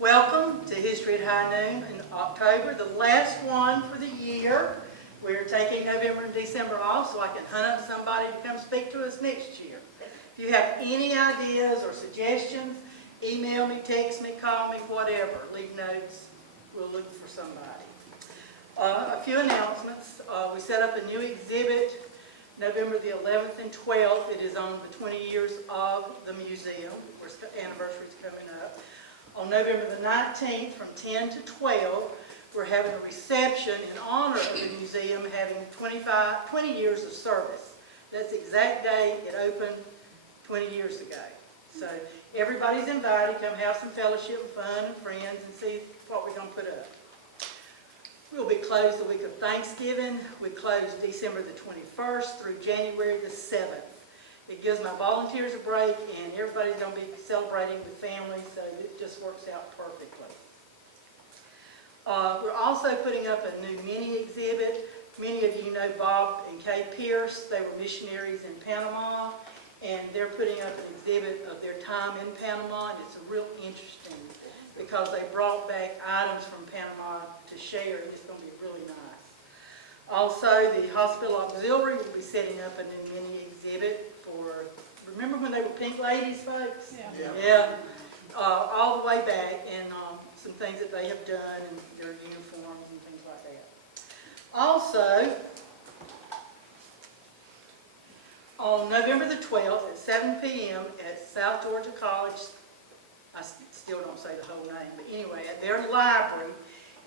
Welcome to History at High Noon in October, the last one for the year. We're taking November and December off so I can hunt up somebody to come speak to us next year. If you have any ideas or suggestions, email me, text me, call me, whatever. Leave notes. We'll look for somebody. A few announcements. We set up a new exhibit November the 11th and 12th. It is on the 20 years of the museum. Of course, the anniversary is coming up. On November the 19th from 10 to 12, we're having a reception in honor of the museum having 20 years of service. That's the exact day it opened 20 years ago. So everybody's invited. Come have some fellowship and fun and friends and see what we're going to put up. We'll be closed the week of Thanksgiving. We close December the 21st through January the 7th. It gives my volunteers a break, and everybody's going to be celebrating with families, so it just works out perfectly. We're also putting up a new mini exhibit. Many of you know Bob and Kay Pierce. They were missionaries in Panama, and they're putting up an exhibit of their time in Panama, and it's real interesting because they brought back items from Panama to share, and it's going to be really nice. Also, the Hospital Auxiliary will be setting up a new mini exhibit for, remember when they were Pink Ladies, folks? Yeah. All the way back, and some things that they have done, and their uniforms and things like that. Also, on November the 12th at 7 p.m. at South Georgia College, I still don't say the whole name, but anyway, at their library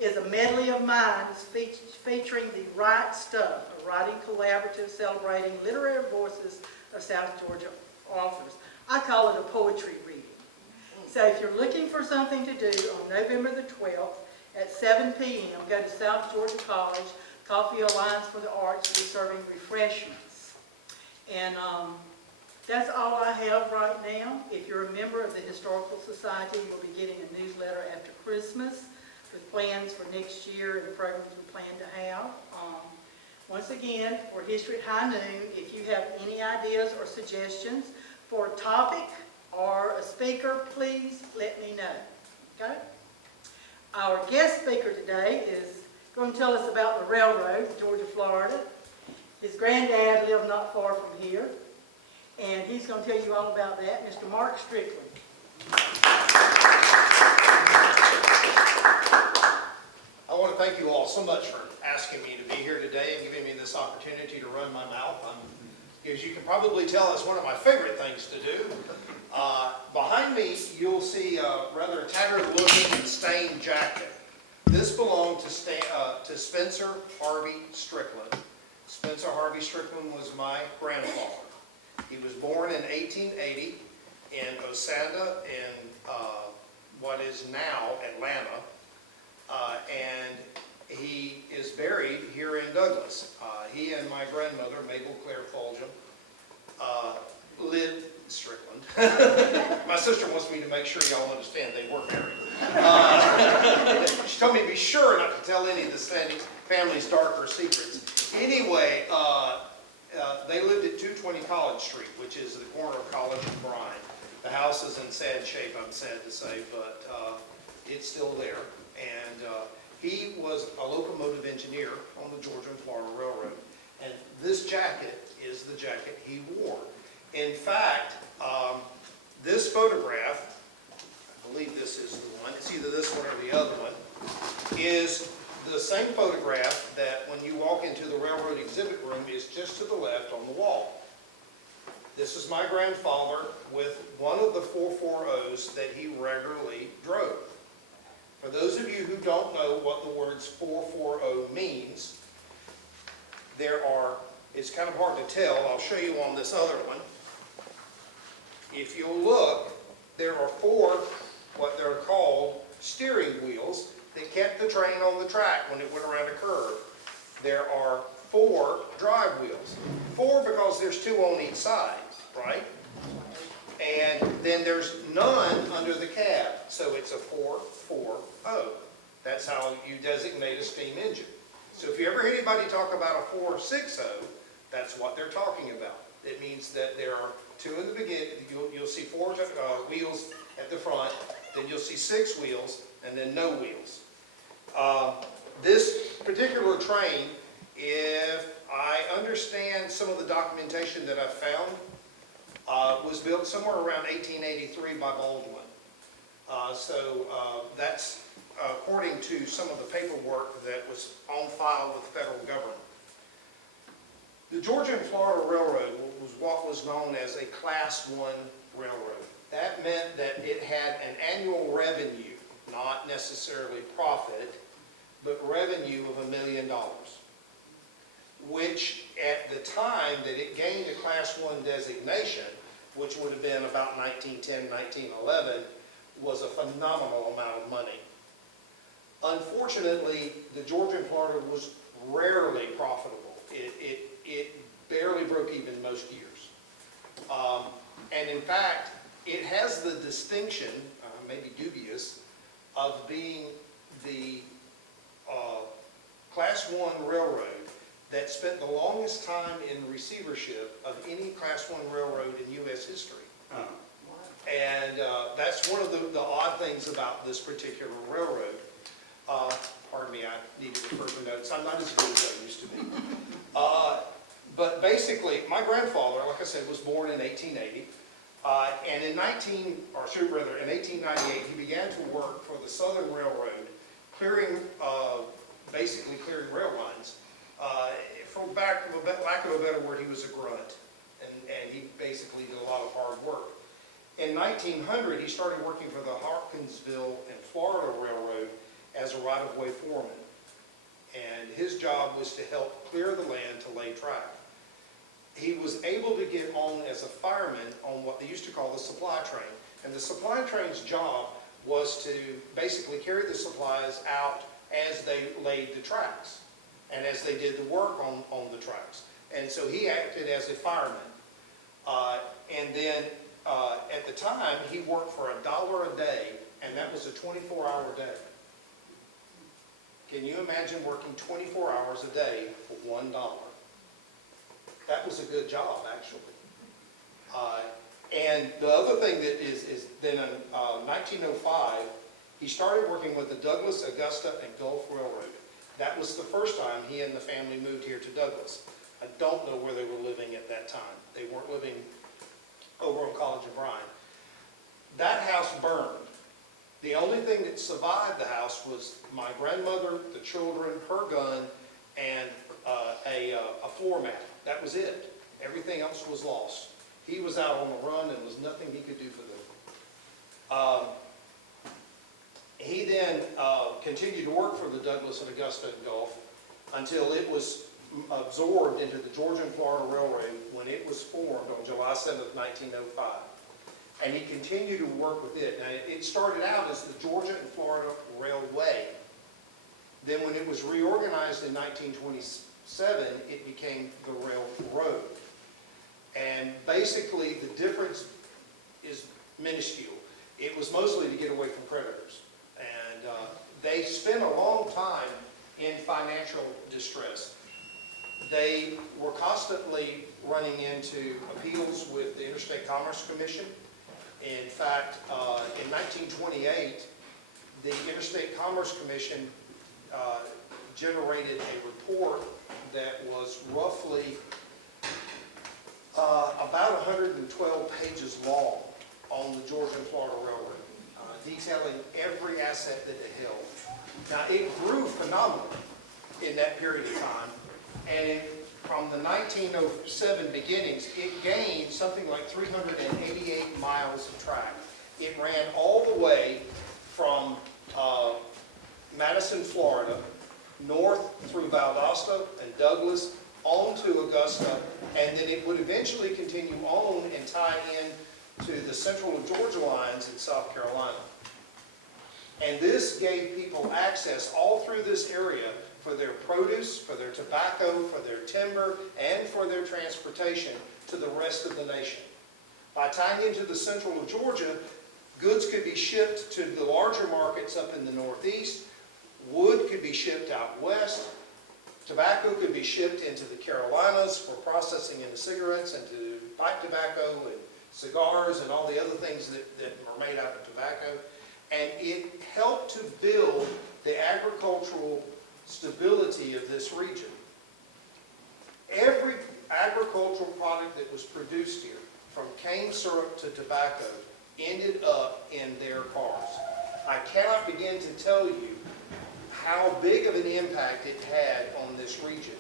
is a medley of minds featuring the Right Stuff, a writing collaborative celebrating literary voices of South Georgia authors. I call it a poetry reading. So if you're looking for something to do on November the 12th at 7 p.m., go to South Georgia College. Coffee Alliance for the Arts will be serving refreshments. And that's all I have right now. If you're a member of the Historical Society, you'll be getting a newsletter after Christmas with plans for next year and the programs we plan to have. Once again, for History at High Noon, if you have any ideas or suggestions for a topic or a speaker, please let me know. Okay? Our guest speaker today is going to tell us about the railroad in Georgia, Florida. His granddad lived not far from here, and he's going to tell you all about that, Mr. Mark Strickland. I want to thank you all so much for asking me to be here today and giving me this opportunity to run my mouth. As you can probably tell, it's one of my favorite things to do. Behind me, you'll see a rather tattered looking and stained jacket. This belonged to Spencer Harvey Strickland. Spencer Harvey Strickland was my grandfather. He was born in 1880 in Osanda in what is now Atlanta. And he is buried here in Douglas. He and my grandmother, Mabel Claire Fulgham, lived Strickland. My sister wants me to make sure y'all understand they were married. She told me to be sure not to tell any of the family's darker secrets. Anyway, they lived at 220 College Street, which is the corner of College and Bryan. The house is in sad shape, I'm sad to say, but it's still there. And he was a locomotive engineer on the Georgia and Florida Railroad. And this jacket is the jacket he wore. In fact, this photograph, I believe this is the one, it's either this one or the other one, is the same photograph that when you walk into the railroad exhibit room is just to the left on the wall. This is my grandfather with one of the 440s that he regularly drove. For those of you who don't know what the words 440 means, it's kind of hard to tell. I'll show you on this other one. If you'll look, there are 4 what they're called steering wheels that kept the train on the track when it went around a curve. There are 4 drive wheels. 4 because there's 2 on each side, right? And then there's none under the cab, so it's a 440. That's how you designate a steam engine. So if you ever hear anybody talk about a 460, that's what they're talking about. It means that there are 2 in the beginning. You'll see 4 wheels at the front then you'll see 6 wheels, and then no wheels. This particular train, if I understand some of the documentation that I've found, was built somewhere around 1883 by Baldwin. That's according to some of the paperwork that was on file with the federal government. The Georgia and Florida Railroad was what was known as a Class I railroad. That meant that it had an annual revenue, not necessarily profit, but revenue of $1 million, which at the time that it gained a Class I designation, which would have been about 1910, 1911, was a phenomenal amount of money. Unfortunately, the Georgia and Florida was rarely profitable. It barely broke even most years. And in fact, it has the distinction, maybe dubious, of being the Class I railroad that spent the longest time in receivership of any Class I railroad in U.S. history. And that's one of the odd things about this particular railroad. Pardon me, I need to refer to notes. I'm not as good as I used to be. But basically, my grandfather, like I said, was born in 1880. And in 1898, he began to work for the Southern Railroad, basically clearing rail lines. For lack of a better word, he was a grunt. And he basically did a lot of hard work. In 1900, he started working for the Hopkinsville and Florida Railroad as a right-of-way foreman. And his job was to help clear the land to lay track. He was able to get on as a fireman on what they used to call the supply train. And the supply train's job was to basically carry the supplies out as they laid the tracks and as they did the work on the tracks. And so he acted as a fireman. And then at the time, he worked for $1 a day, and that was a 24-hour day. Can you imagine working 24 hours a day for $1? That was a good job, actually. And the other thing that is then in 1905, he started working with the Douglas, Augusta, and Gulf Railroad. That was the first time he and the family moved here to Douglas. I don't know where they were living at that time. They weren't living over on College of Bryan. That house burned. The only thing that survived the house was my grandmother, the children, her gun, and a floor mat. That was it. Everything else was lost. He was out on the run and there was nothing he could do for them. He then continued to work for the Douglas and Augusta and Gulf until it was absorbed into the Georgia and Florida Railroad when it was formed on July 7th, 1905. And he continued to work with it. Now, it started out as the Georgia and Florida Railway. Then when it was reorganized in 1927, it became the Railroad. And basically, the difference is minuscule. It was mostly to get away from creditors. And they spent a long time in financial distress. They were constantly running into appeals with the Interstate Commerce Commission. In fact, in 1928, the Interstate Commerce Commission generated a report that was roughly about 112 pages long on the Georgia and Florida Railroad, detailing every asset that it held. Now, it grew phenomenally in that period of time, and from the 1907 beginnings, it gained something like 388 miles of track. It ran all the way from Madison, Florida, north through Valdosta and Douglas, on to Augusta, and then it would eventually continue on and tie in to the Central of Georgia lines in South Carolina. And this gave people access all through this area for their produce, for their tobacco, for their timber, and for their transportation to the rest of the nation. By tying into the Central of Georgia, goods could be shipped to the larger markets up in the Northeast, wood could be shipped out west, tobacco could be shipped into the Carolinas for processing into cigarettes and to pipe tobacco and cigars and all the other things that are made out of tobacco. And it helped to build the agricultural stability of this region. Every agricultural product that was produced here, from cane syrup to tobacco, ended up in their cars. I cannot begin to tell you how big of an impact it had on this region.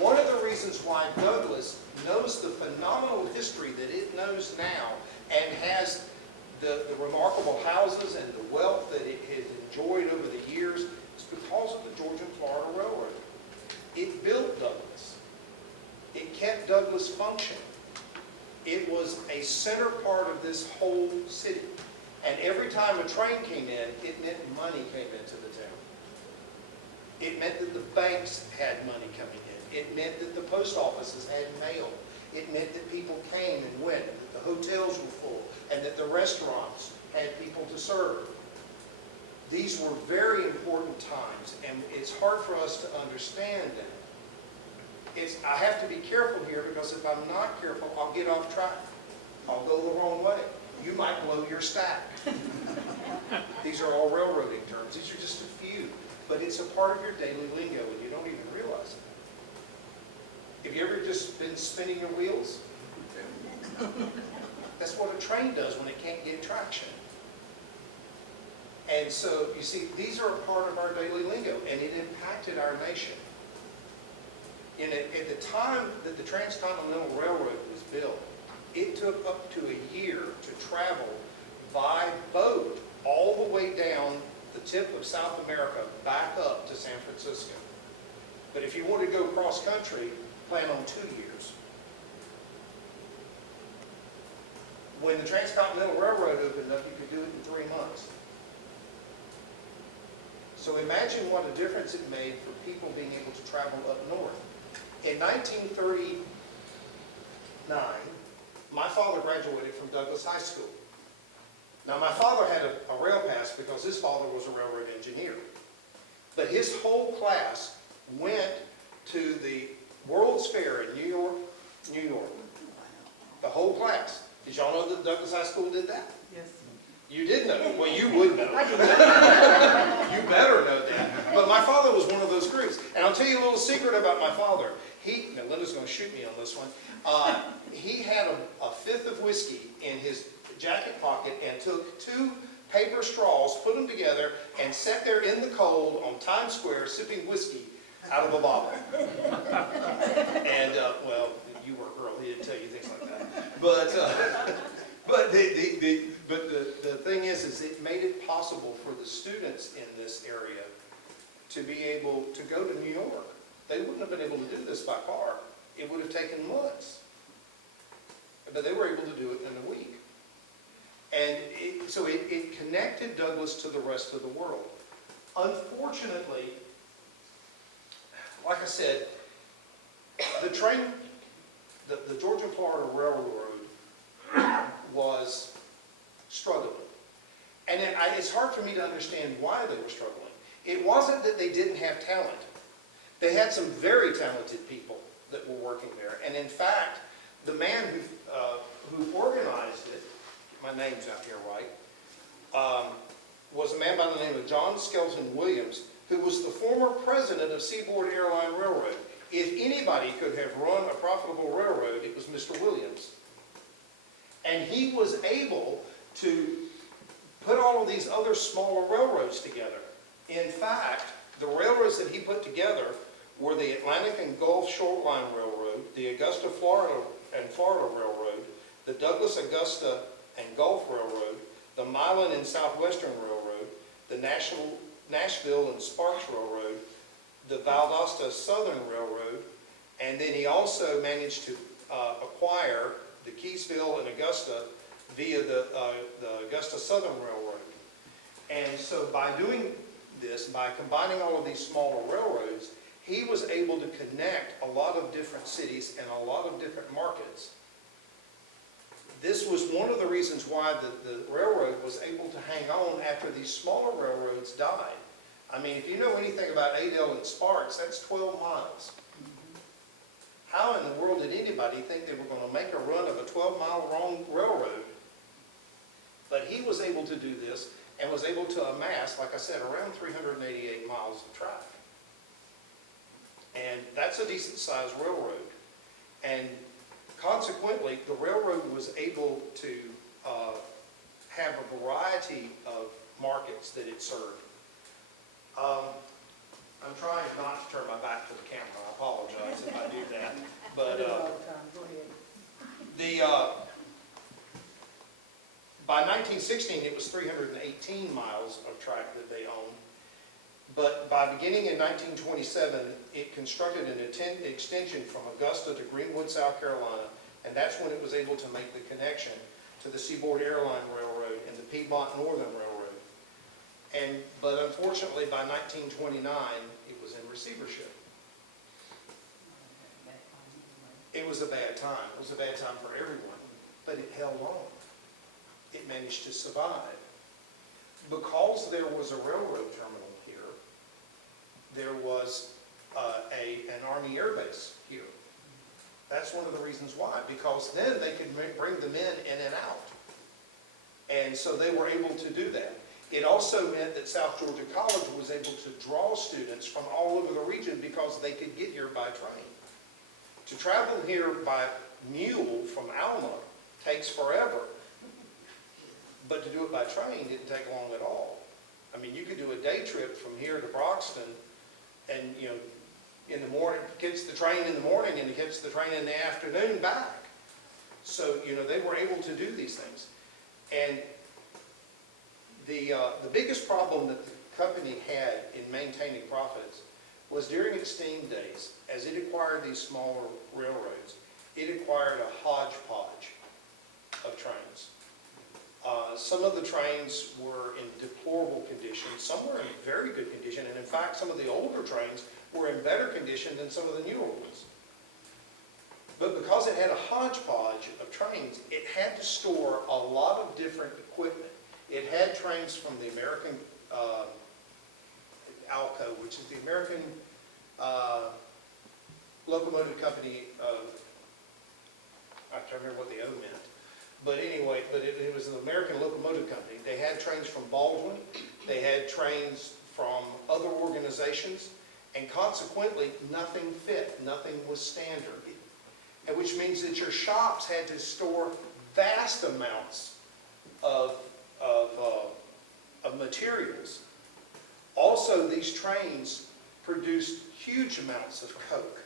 One of the reasons why Douglas knows the phenomenal history that it knows now and has the remarkable houses and the wealth that it has enjoyed over the years is because of the Georgia and Florida Railroad. It built Douglas. It kept Douglas functioning. It was a center part of this whole city. And every time a train came in, it meant money came into the town. It meant that the banks had money coming in. It meant that the post offices had mail. It meant that people came and went, that the hotels were full, and that the restaurants had people to serve. These were very important times, and it's hard for us to understand that. I have to be careful here, because if I'm not careful, I'll get off track. I'll go the wrong way. You might blow your stack. These are all railroading terms. These are just a few. But it's a part of your daily lingo, and you don't even realize it. Have you ever just been spinning your wheels? That's what a train does when it can't get traction. And so, you see, these are a part of our daily lingo, and it impacted our nation. At the time that the Transcontinental Railroad was built, it took up to a year to travel by boat all the way down the tip of South America back up to San Francisco. But if you want to go cross country, plan on 2 years. When the Transcontinental Railroad opened up, you could do it in 3 months. So imagine what a difference it made for people being able to travel up north. In 1939, my father graduated from Douglas High School. Now, my father had a rail pass because his father was a railroad engineer. But his whole class went to the World's Fair in New York, New York. The whole class. Did y'all know that Douglas High School did that? Yes. You did know. Well, you would know. You better know that. But my father was one of those groups. And I'll tell you a little secret about my father. Now Linda's going to shoot me on this one. He had a fifth of whiskey in his jacket pocket and took 2 paper straws, put them together, and sat there in the cold on Times Square sipping whiskey out of a bottle. And, well, you were a girl. He didn't tell you things like that. But the thing is it made it possible for the students in this area to be able to go to New York. They wouldn't have been able to do this by car. It would have taken months. But they were able to do it in a week. And so it connected Douglas to the rest of the world. Unfortunately, like I said, the Georgia and Florida Railroad was struggling. And it's hard for me to understand why they were struggling. It wasn't that they didn't have talent. They had some very talented people that were working there. And in fact, the man who organized it, get my name's out here right, was a man by the name of John Skelton Williams, who was the former president of Seaboard Airline Railroad. If anybody could have run a profitable railroad, it was Mr. Williams. And he was able to put all of these other smaller railroads together. In fact, the railroads that he put together were the Atlantic and Gulf Shoreline Railroad, the Augusta, Florida and Florida Railroad, the Douglas, Augusta and Gulf Railroad, the Milan and Southwestern Railroad, the Nashville and Sparks Railroad, the Valdosta Southern Railroad, and then he also managed to acquire the Keysville and Augusta via the Augusta Southern Railroad. And so by doing this, by combining all of these smaller railroads, he was able to connect a lot of different cities and a lot of different markets. This was one of the reasons why the railroad was able to hang on after these smaller railroads died. I mean, if you know anything about Adel and Sparks, that's 12 miles. How in the world did anybody think they were going to make a run of a 12-mile long railroad? But he was able to do this, and was able to amass, like I said, around 388 miles of track. And that's a decent-sized railroad. And consequently, the railroad was able to have a variety of markets that it served. I'm trying not to turn my back to the camera. I apologize if I do that. But Do it all the time. Go ahead. By 1916, it was 318 miles of track that they owned. But by beginning in 1927, it constructed an extension from Augusta to Greenwood, South Carolina, and that's when it was able to make the connection to the Seaboard Airline Railroad and the Piedmont Northern Railroad. But unfortunately, by 1929, it was in receivership. It was a bad time. It was a bad time for everyone, but it held on. It managed to survive. Because there was a railroad terminal here, there was an Army Air Base here. That's one of the reasons why, because then they could bring the men in and out. And so they were able to do that. It also meant that South Georgia College was able to draw students from all over the region because they could get here by train. To travel here by mule from Alma takes forever. But to do it by train didn't take long at all. I mean, you could do a day trip from here to Broxton and, you know, in the morning, catch the train in the morning and catch the train in the afternoon back. So, you know, they were able to do these things. And the biggest problem that the company had in maintaining profits was during its steam days, as it acquired these smaller railroads, it acquired a hodgepodge of trains. Some of the trains were in deplorable condition, some were in very good condition, and in fact some of the older trains were in better condition than some of the newer ones. But because it had a hodgepodge of trains, it had to store a lot of different equipment. It had trains from the American ALCO, which is the American Locomotive Company of, I can't remember what the O meant. But anyway, it was an American Locomotive Company. They had trains from Baldwin. They had trains from other organizations. And consequently, nothing fit. Nothing was standard. And which means that your shops had to store vast amounts of materials. Also, these trains produced huge amounts of coke.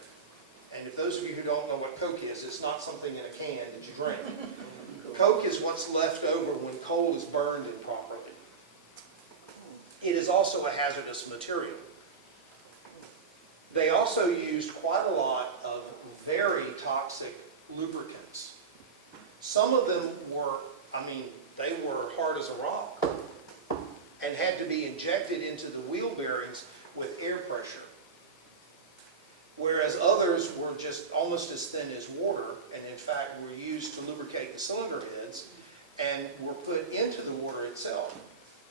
And if those of you who don't know what coke is, it's not something in a can that you drink. Coke is what's left over when coal is burned improperly. It is also a hazardous material. They also used quite a lot of very toxic lubricants. Some of them were, they were hard as a rock and had to be injected into the wheel bearings with air pressure. Whereas others were just almost as thin as water, and in fact were used to lubricate the cylinder heads and were put into the water itself,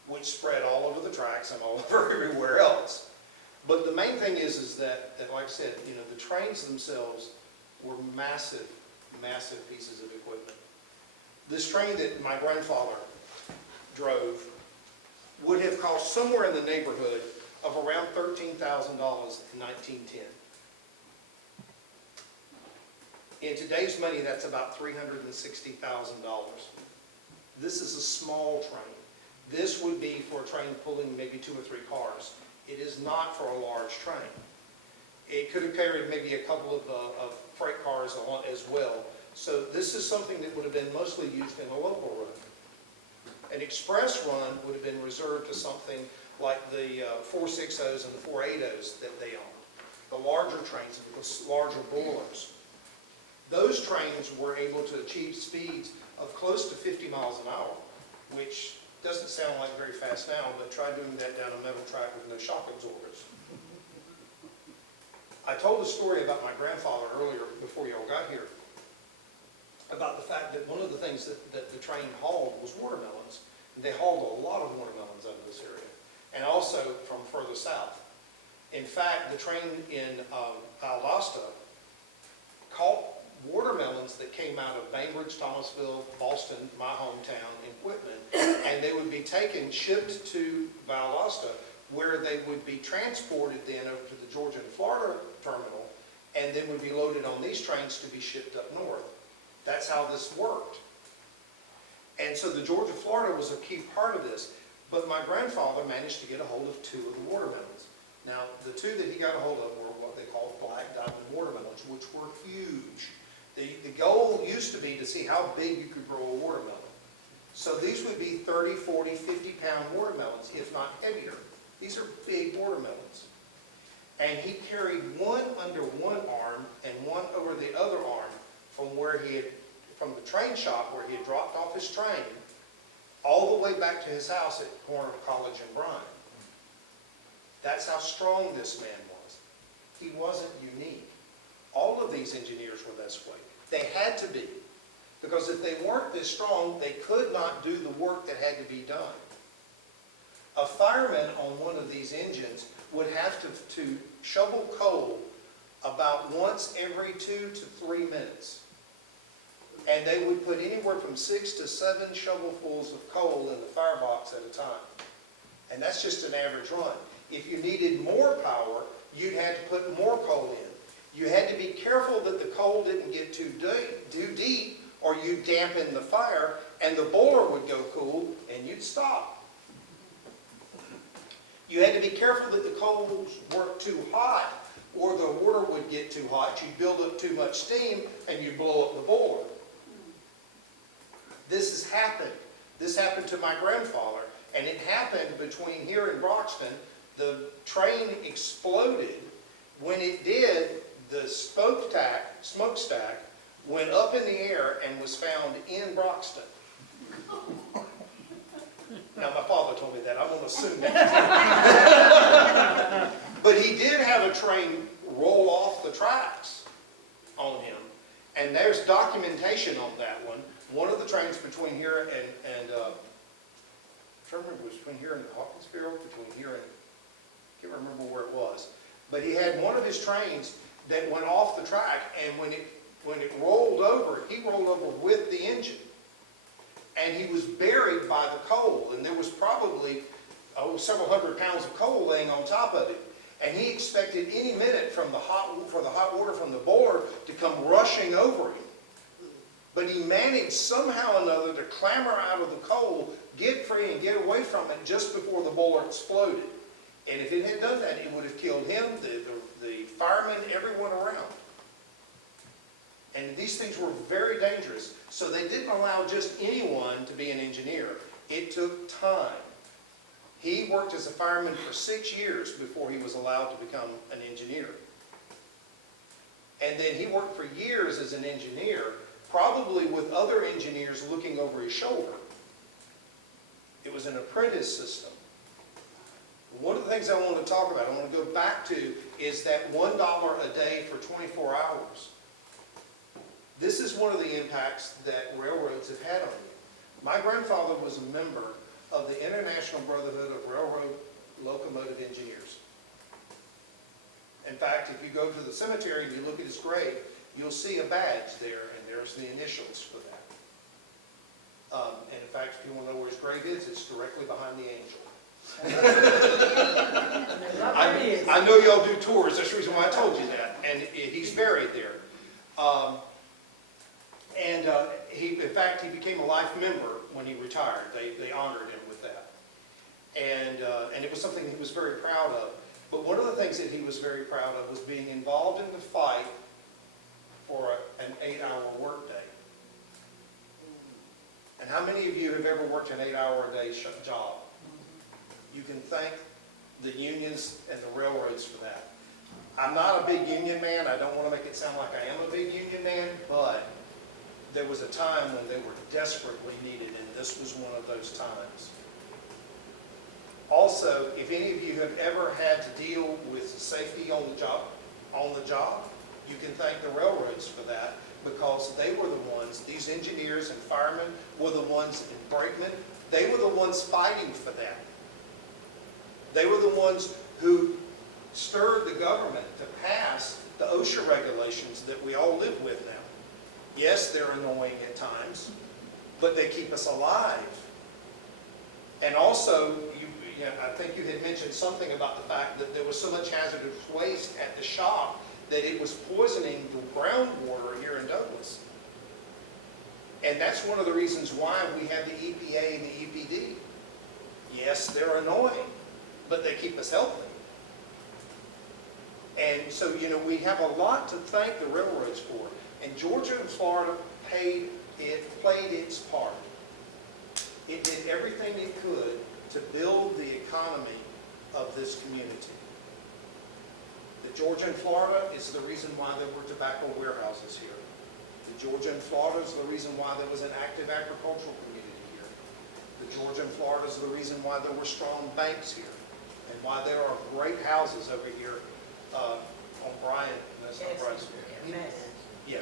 which spread all over the tracks and all over everywhere else. But the main thing is that, like I said, you know, the trains themselves were massive, massive pieces of equipment. This train that my grandfather drove would have cost somewhere in the neighborhood of around $13,000 in 1910. In today's money, that's about $360,000. This is a small train. This would be for a train pulling maybe 2 or 3 cars. It is not for a large train. It could have carried maybe a couple of freight cars as well. So this is something that would have been mostly used in a local run. An express run would have been reserved to something like the 460s and the 480s that they owned. The larger trains with larger boilers. Those trains were able to achieve speeds of close to 50 miles an hour, which doesn't sound like very fast now, but try doing that down a metal track with no shock absorbers. I told a story about my grandfather earlier, before y'all got here, about the fact that one of the things that the train hauled was watermelons. They hauled a lot of watermelons out of this area, and also from further south. In fact, the train in Valdosta caught watermelons that came out of Bainbridge, Thomasville, Boston, my hometown, and Whitman, and they would be taken, shipped to Valdosta, where they would be transported then over to the Georgia and Florida terminal, and then would be loaded on these trains to be shipped up north. That's how this worked. And so the Georgia-Florida was a key part of this, but my grandfather managed to get a hold of 2 of the watermelons. Now, the 2 that he got a hold of were what they called black diamond watermelons, which were huge. The goal used to be to see how big you could grow a watermelon. So these would be 30, 40, 50-pound watermelons, if not heavier. These are big watermelons. And he carried one under one arm and one over the other arm from the train shop where he had dropped off his train, all the way back to his house at the corner of College and Bryan. That's how strong this man was. He wasn't unique. All of these engineers were this way. They had to be. Because if they weren't this strong, they could not do the work that had to be done. A fireman on one of these engines would have to shovel coal about once every 2 to 3 minutes. And they would put anywhere from 6 to 7 shovelfuls of coal in the firebox at a time. And that's just an average run. If you needed more power, you'd have to put more coal in. You had to be careful that the coal didn't get too deep, or you'd dampen the fire, and the boiler would go cool, and you'd stop. You had to be careful that the coals weren't too hot, or the water would get too hot. You'd build up too much steam, and you'd blow up the boiler. This has happened. This happened to my grandfather, and it happened between here and Broxton. The train exploded. When it did, the smokestack went up in the air and was found in Broxton. Now, my father told me that. I won't assume that. But he did have a train roll off the tracks on him. And there's documentation on that one. One of the trains between here and I'm trying to remember, it was between here and Hawkinsville, between here and, I can't remember where it was. But he had one of his trains that went off the track, and when it rolled over, he rolled over with the engine. And he was buried by the coal, and there was probably several hundred pounds of coal laying on top of it. And he expected any minute for the hot water from the boiler to come rushing over him. But he managed somehow or another to clamber out of the coal, get free, and get away from it just before the boiler exploded. And if it had done that, it would have killed him, the firemen, everyone around. And these things were very dangerous. So they didn't allow just anyone to be an engineer. It took time. He worked as a fireman for 6 years before he was allowed to become an engineer. And then he worked for years as an engineer, probably with other engineers looking over his shoulder. It was an apprentice system. One of the things I want to talk about, I want to go back to, is that $1 a day for 24 hours. This is one of the impacts that railroads have had on you. My grandfather was a member of the International Brotherhood of Railroad Locomotive Engineers. In fact, if you go to the cemetery and you look at his grave, you'll see a badge there, and there's the initials for that. And in fact, if you want to know where his grave is, it's directly behind the angel. I know y'all do tours, that's the reason why I told you that, and he's buried there. In fact, he became a life member when he retired. They honored him with that. And it was something he was very proud of. But one of the things that he was very proud of was being involved in the fight for an 8-hour workday. And how many of you have ever worked an 8-hour-a-day job? You can thank the unions and the railroads for that. I'm not a big union man. I don't want to make it sound like I am a big union man, but there was a time when they were desperately needed, and this was one of those times. Also, if any of you have ever had to deal with safety on the job, you can thank the railroads for that, because they were the ones, these engineers and firemen were the ones in brakemen, they were the ones fighting for that. They were the ones who stirred the government to pass the OSHA regulations that we all live with now. Yes, they're annoying at times, but they keep us alive. And also, I think you had mentioned something about the fact that there was so much hazardous waste at the shop that it was poisoning the groundwater here in Douglas. And that's one of the reasons why we have the EPA and the EPD. Yes, they're annoying, but they keep us healthy. And so, we have a lot to thank the railroads for. And Georgia and Florida played its part. It did everything it could to build the economy of this community. The Georgia and Florida is the reason why there were tobacco warehouses here. The Georgia and Florida is the reason why there was an active agricultural community here. The Georgia and Florida is the reason why there were strong banks here, and why there are great houses over here on Bryant. That's not Bryant Street. Yeah,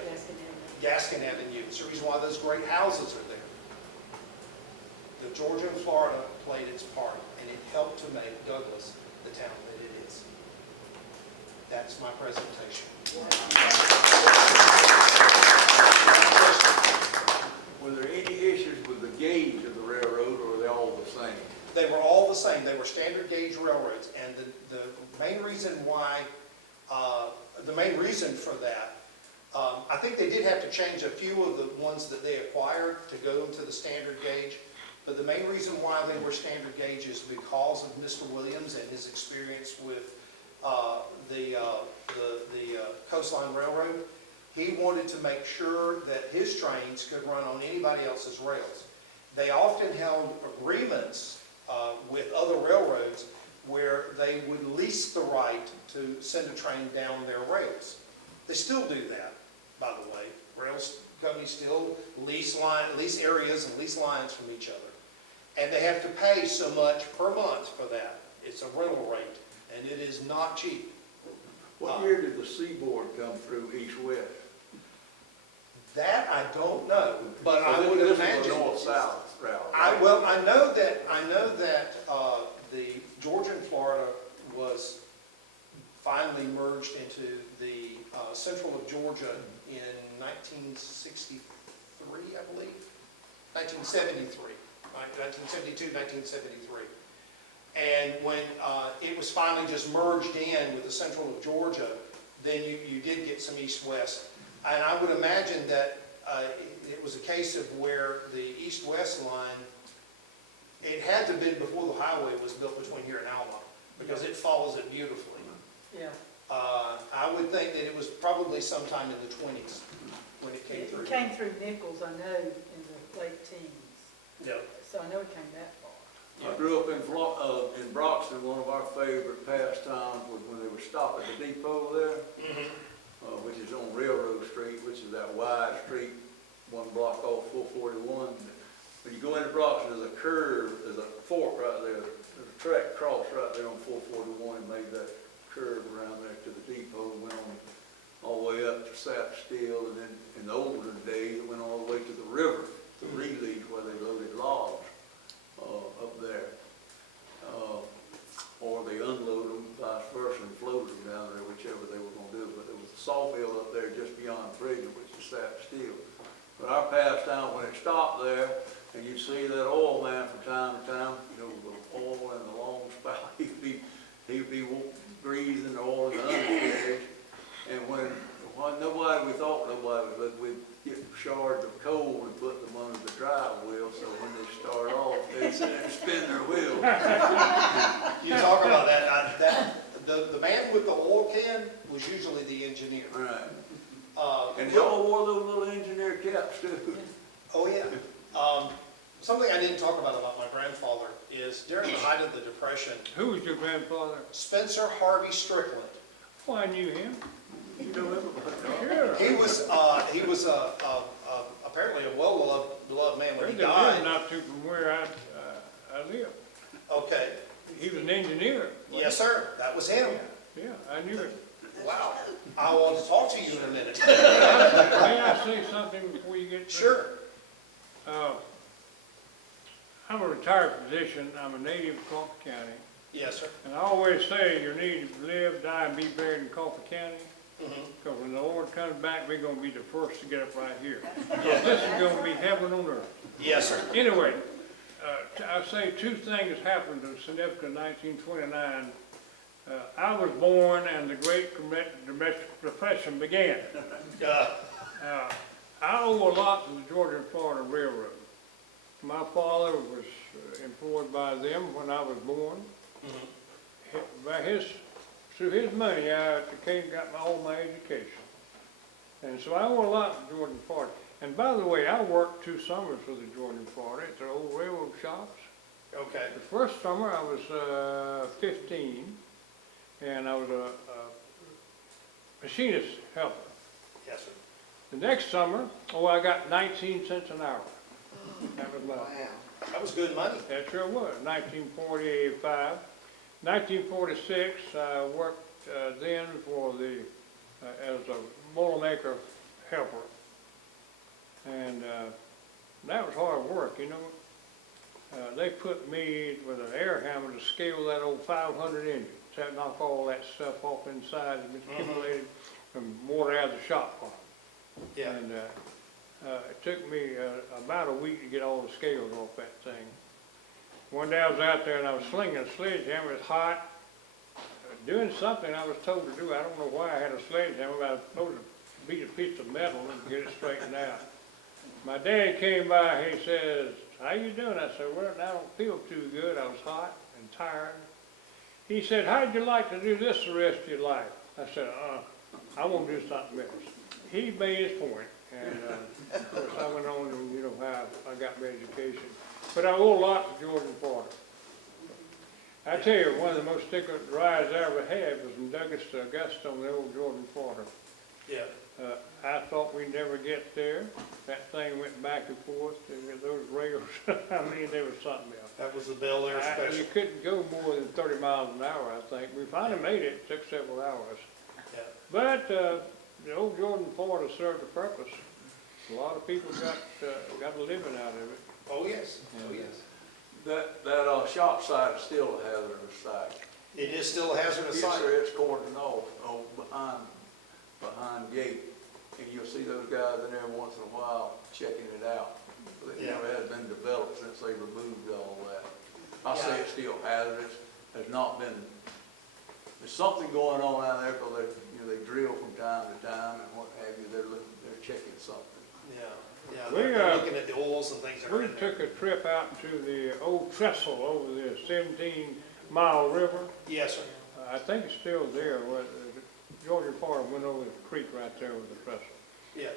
Gaskin Avenue. It's the reason why those great houses are there. The Georgia and Florida played its part, and it helped to make Douglas the town that it is. That's my presentation. Were there any issues with the gauge of the railroad, or were they all the same? They were all the same. They were standard gauge railroads, and the main reason why, the main reason for that, I think they did have to change a few of the ones that they acquired to go into the standard gauge, but the main reason why they were standard gauge is because of Mr. Williams and his experience with the Coastline Railroad. He wanted to make sure that his trains could run on anybody else's rails. They often held agreements with other railroads where they would lease the right to send a train down their rails. They still do that, by the way. Rails companies still lease areas and lease lines from each other. And they have to pay so much per month for that. It's a rental rate, and it is not cheap. What year did the Seaboard come through east-west? That I don't know, but I would This was imagine. a north-south route. I know that the Georgia and Florida was finally merged into the central of Georgia in 1963, I believe. 1973. 1972, 1973. And when it was finally just merged in with the central of Georgia, then you did get some east-west. And I would imagine that it was a case of where the east-west line, it had to have been before the highway was built between here and Alma, because it follows it beautifully. Yeah. I would think that it was probably sometime in the 20s when it came through. It came through Nichols, I know, in the late teens. Yeah. So I know it came that far. I grew up in Broxton. One of our favorite pastimes was when they would stop at the depot there, which is on Railroad Street, which is that wide street, one block off 441. When you go into Broxton, there's a curve, there's a fork right there. There's a track cross right there on 441 and made that curve around there to the depot and went on all the way up to Sap Steel, and then in the older days, it went all the way to the river, to Reedley, where they loaded logs up there. Or they unload them, vice versa, and float them down there, whichever they were going to do. But there was a sawmill up there just beyond Bridger, which is Sap Steel. But our pastime, when it stopped there, and you'd see that oil man from time to time, the oil in the long spout, he'd be greasing the oil in the undercarriage. And when we thought nobody was, but we'd get shards of coal and put them under the drive wheel, so when they start off, they'd sit there and spin their wheels. You talk about that, the man with the oil can was usually the engineer. Right. And they all wore those little engineer caps too. Oh, yeah. Something I didn't talk about my grandfather is during the height of the Depression, Who was your grandfather? Spencer Harvey Strickland. Oh, I knew him. You know him? Sure. He was apparently a well-loved man when he He lived died. not too from where I live. Okay. He was an engineer. Yes, sir. That was him. Yeah, I knew it. Wow. I want to talk to you in a minute. May I say something before you get through? Sure. I'm a retired physician. I'm a native of Coffee County. Yes, sir. And I always say you're needed to live, die, and be buried in Coffee County. Because when the Lord comes back, we're gonna be the first to get up right here. This is gonna be heaven on earth. Yes, sir. Anyway, I'll say two things happened in significant 1929. I was born and the Great Depression began. I owe a lot to the Georgia and Florida Railroad. My father was employed by them when I was born. Through his money, I got all my education. And so I owe a lot to Georgia and Florida. And by the way, I worked 2 summers for the Georgia and Florida at the old railroad shops. Okay. The first summer I was 15, and I was a machinist helper. Yes, sir. The next summer, I got 19 cents an hour. That was my, That was good money. that sure was, 1945. 1946, I worked then for as a Boilermaker helper. And that was hard work, you know. They put me with an air hammer to scale that old 500 engine, to knock all that stuff off inside and accumulated from water out of the shop farm. Yeah. And it took me about a week to get all the scales off that thing. One day I was out there and I was slinging a sledgehammer. It was hot. Doing something I was told to do. I don't know why I had a sledgehammer, but I was supposed to beat a piece of metal and get it straightened out. My dad came by, he says, "How you doing?" I said, "Well, I don't feel too good. I was hot and tired." He said, "How'd you like to do this the rest of your life?" I said, "I want to do something else." He made his point, and of course I went on to, you know, how I got my education. But I owe a lot to Georgia and Florida. I tell you, one of the most stickler rides I ever had was from Douglas to Augusta on the old Georgia and Florida. Yeah. I thought we'd never get there. That thing went back and forth, and those rails, I mean, there was something else. That was the Bel Air You special. couldn't go more than 30 miles an hour, I think. We finally made it. It took several hours. Yeah. But the old Georgia and Florida served a purpose. A lot of people got a living out of it. Oh, yes. Oh, yes. That shop site is still a hazardous site. It is still a hazardous Yes, site. sir, it's cordoned off, behind gate, and you'll see those guys in there once in a while checking it out. But it Yeah. never has been developed since they removed all that. I say it's still hazardous, there's something going on out there, because they drill from time to time and what have you, they're checking something. Yeah. Yeah. We, They're looking at the oils and things that are We in there. took a trip out to the old trestle over the 17-mile river. Yes, sir. I think it's still there. Where Georgia and Florida went over the creek right there with the trestle. Yeah.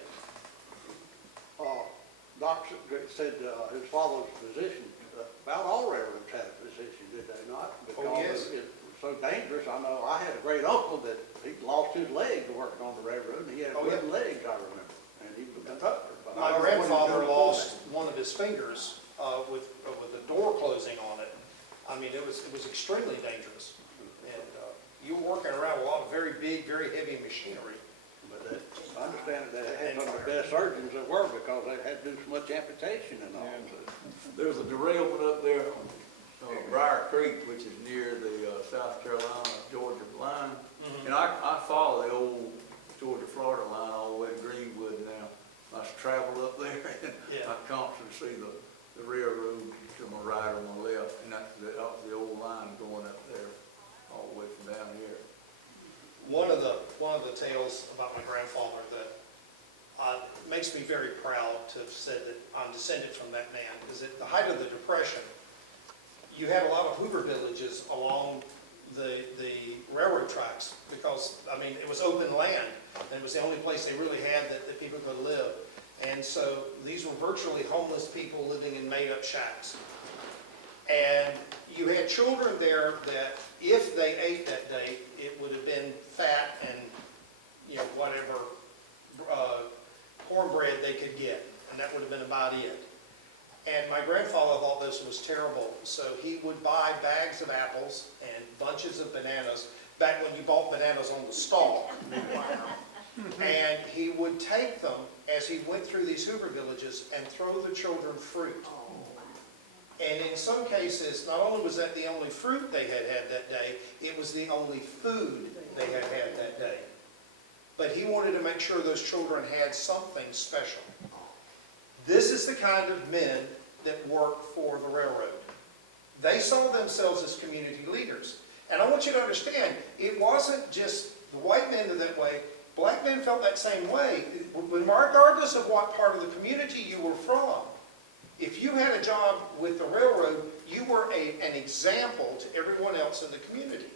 Doc said his father was a physician. About all railroads had a physician, did they not? Oh, yes. Because it was so dangerous. I know I had a great uncle that he lost his leg working on the railroad, and he had Oh, yeah. wooden legs, I remember. And he was a tougher. But My I was grandfather wondering- lost one of his fingers with the door closing on it. I mean, it was extremely dangerous. And you were working around a lot of very big, very heavy machinery. But I understand that they had some of the best surgeons that were, because they had to do so much amputation and all. There's a derailment up there on Briar Creek, which is near the South Carolina-Georgia line. And I follow the old Georgia-Florida line all the way to Greenwood now. I travel up there and Yeah. I constantly see the railroad to my right or my left, and that's the old line going up there all the way from down here. One of the tales about my grandfather that makes me very proud to have said that I'm descended from that man is at the height of the Depression, you had a lot of Hoover villages along the railroad tracks because, I mean, it was open land and it was the only place they really had that people could live. And so these were virtually homeless people living in made-up shacks. And you had children there that if they ate that day, it would have been fat and, you know, whatever cornbread they could get. And that would have been about it. And my grandfather thought this was terrible. So he would buy bags of apples and bunches of bananas back when you bought bananas on the stalk. And he would take them as he went through these Hoover villages and throw the children fruit. And in some cases, not only was that the only fruit they had had that day, it was the only food they had had that day. but he wanted to make sure those children had something special. This is the kind of men that work for the railroad. They saw themselves as community leaders. And I want you to understand, it wasn't just the white men that way. Black men felt that same way. Regardless of what part of the community you were from, if you had a job with the railroad, you were an example to everyone else in the community.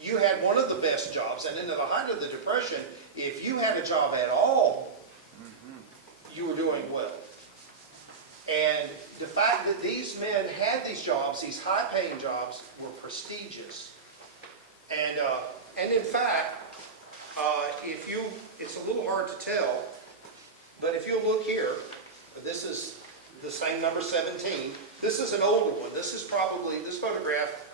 You had one of the best jobs, and into the height of the Depression, if you had a job at all, you were doing well. And the fact that these men had these jobs, these high-paying jobs, were prestigious. And in fact, it's a little hard to tell, but if you look here, this is the same number 17. This is an older one. This photograph,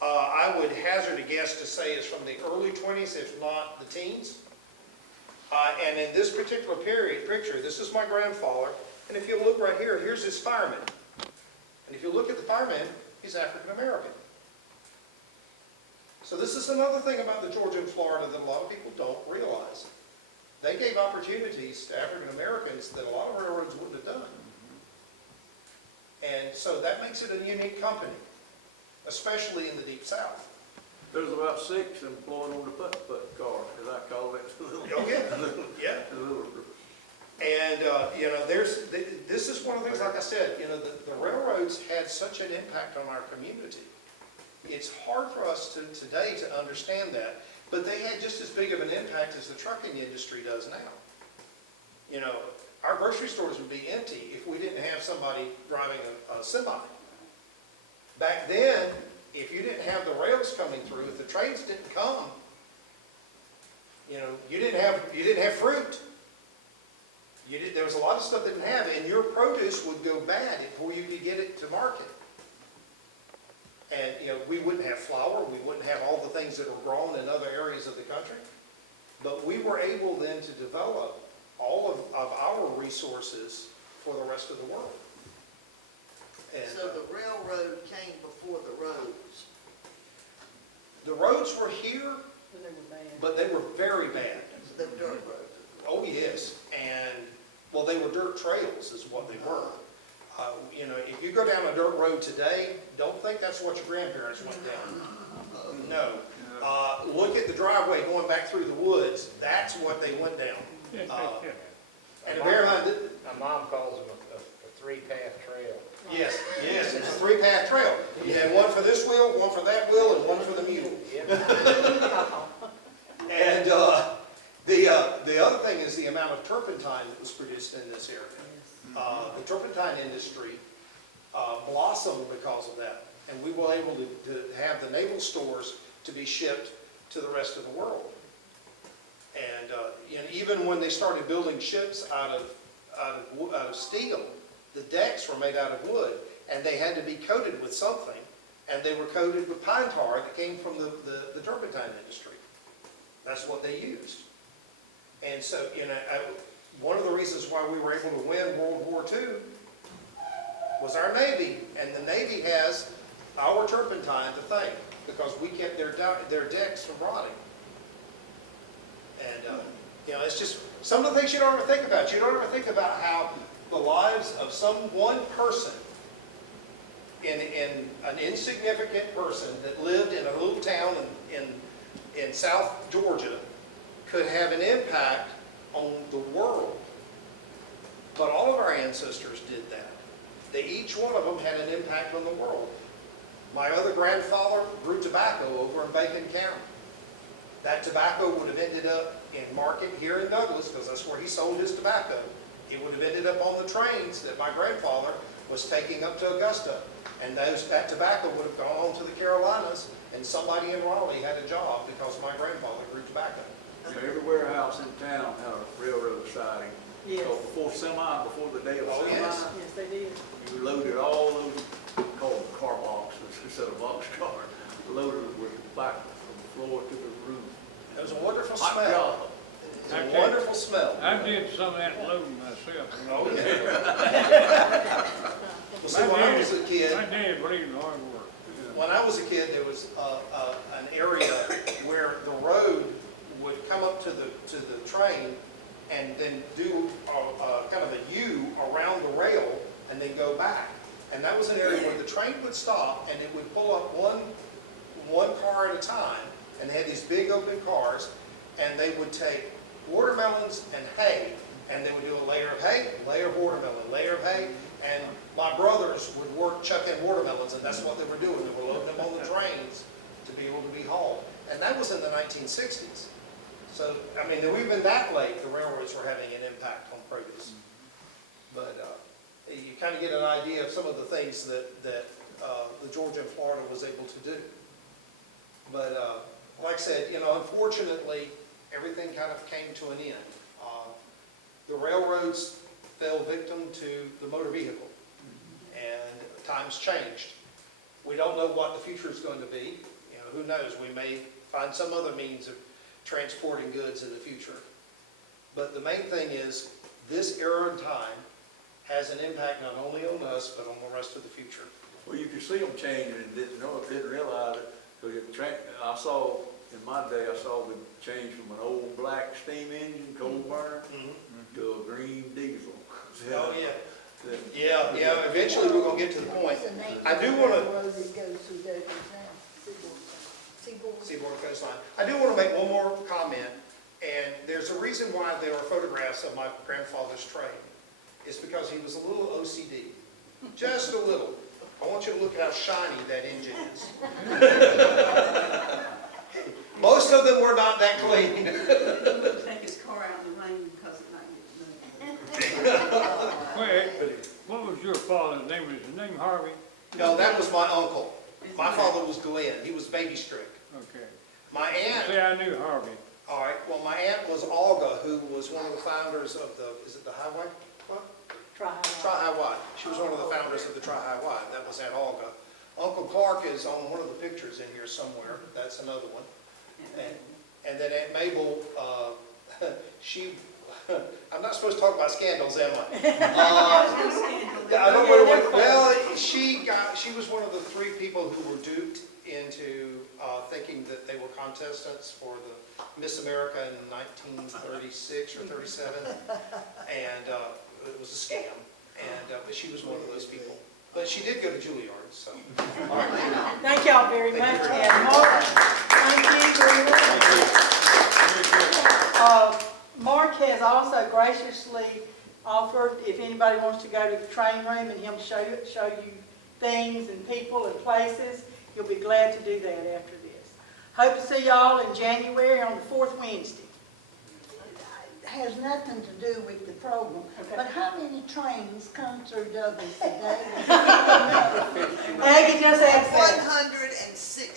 I would hazard a guess to say is from the early 20s, if not the teens. And in this particular picture, this is my grandfather. And if you look right here, here's his fireman. And if you look at the fireman, he's African American. So this is another thing about the Georgia and Florida that a lot of people don't realize. They gave opportunities to African Americans that a lot of railroads wouldn't have done. And so that makes it a unique company, especially in the Deep South. There's about 6 employed on the putt-putt car, as I call it. Oh, yeah, yeah. And, this is one of the things, like I said, the railroads had such an impact on our community. It's hard for us today to understand that, but they had just as big of an impact as the trucking industry does now. Our grocery stores would be empty if we didn't have somebody driving a semi. Back then, if you didn't have the rails coming through, if the trains didn't come, you didn't have fruit. There was a lot of stuff that didn't have, and your produce would go bad before you could get it to market. And we wouldn't have flour, we wouldn't have all the things that are grown in other areas of the country. But we were able then to develop all of our resources for the rest of the world. And, so the railroad came before the roads. the roads were here, But they were bad. but they were very bad. The dirt roads. Oh, yes, and, well, they were dirt trails is what they were. If you go down a dirt road today, don't think that's what your grandparents went down. No. Look at the driveway going back through the woods, that's what they went down. And bear in mind, My mom calls them a three-path trail. yes, it's a three-path trail. You had one for this wheel, one for that wheel, and one for the mule. And the other thing is the amount of turpentine that was produced in this area. The turpentine industry blossomed because of that. And we were able to have the naval stores to be shipped to the rest of the world. And even when they started building ships out of steel, the decks were made out of wood, and they had to be coated with something, and they were coated with pine tar that came from the turpentine industry. That's what they used. And so, one of the reasons why we were able to win World War II was our Navy, and the Navy has our turpentine to thank, because we kept their decks from rotting. And, it's just some of the things you don't ever think about. You don't ever think about how the lives of some one person, in an insignificant person that lived in a little town in South Georgia, could have an impact on the world. But all of our ancestors did that. Each one of them had an impact on the world. My other grandfather grew tobacco over in Bacon County. That tobacco would have ended up in market here in Douglas, because that's where he sold his tobacco. It would have ended up on the trains that my grandfather was taking up to Augusta. And that tobacco would have gone on to the Carolinas, and somebody in Raleigh had a job because my grandfather grew tobacco. Every warehouse in town had a railroad siding. Yes. So before the day of Oh, semi, yes. Yes, they did. you loaded all those, called car boxes instead of box car, loaded with tobacco from the floor to the roof. It was a wonderful Hot smell. job. It was a wonderful smell. I did some of that loading myself. Oh, yeah. Well, see, when I was a kid, My dad believed in hard work. when I was a kid, there was an area where the road would come up to the train and then do kind of a U around the rail and then go back. And that was an area where the train would stop and it would pull up one car at a time, and they had these big open cars, and they would take watermelons and hay, and they would do a layer of hay, layer of watermelon, layer of hay, and my brothers would work chucking watermelons, and that's what they were doing. They were loading them on the trains to be able to be hauled. And that was in the 1960s. So, I mean, even that late, the railroads were having an impact on produce. But you kind of get an idea of some of the things that the Georgia and Florida was able to do. But like I said, you know, unfortunately, everything kind of came to an end. The railroads fell victim to the motor vehicle, and times changed. We don't know what the future is going to be. You know, who knows? We may find some other means of transporting goods in the future. But the main thing is, this era and time has an impact not only on us, but on the rest of the future. Well, you could see them changing and didn't know it, didn't realize it. Because I saw, in my day, I saw them change from an old black steam engine, coal burner, to a green diesel. Oh, yeah. Yeah, eventually we're gonna get to the point. I do wanna, Seaboard Coastline. I do wanna make one more comment, and there's a reason why there are photographs of my grandfather's train. It's because he was a little OCD, just a little. I want you to look at how shiny that engine is. Most of them were not that clean. Take his car out in the rain because it might get muddy. Wait, what was your father's name? Was his name Harvey? No, that was my uncle. My father was Glenn. He was Baby Strick. Okay. My aunt, See, I knew Harvey. all right, well, my aunt was Olga, who was one of the founders of the, is it the Highway Club? Tri-High-Wide. She was one of the founders of the Tri-High-Wide. That was Aunt Olga. Uncle Clark is on one of the pictures in here somewhere. That's another one. And then Aunt Mabel, she, I'm not supposed to talk about scandals, am I? I don't want to, well, she was one of the 3 people who were duped into thinking that they were contestants for the Miss America in 1936 or 37. And it was a scam. And but she was one of those people. But she did go to Juilliard, so. All right. Thank y'all very much, and Mark, thank you very much. Mark has also graciously offered, if anybody wants to go to the train room and him show you things and people and places, he'll be glad to do that after this. Hope to see y'all in January on the 4th Wednesday. Has nothing to do with the program, Okay. but how many trains come through Douglas today? Aggie just asked that. 160.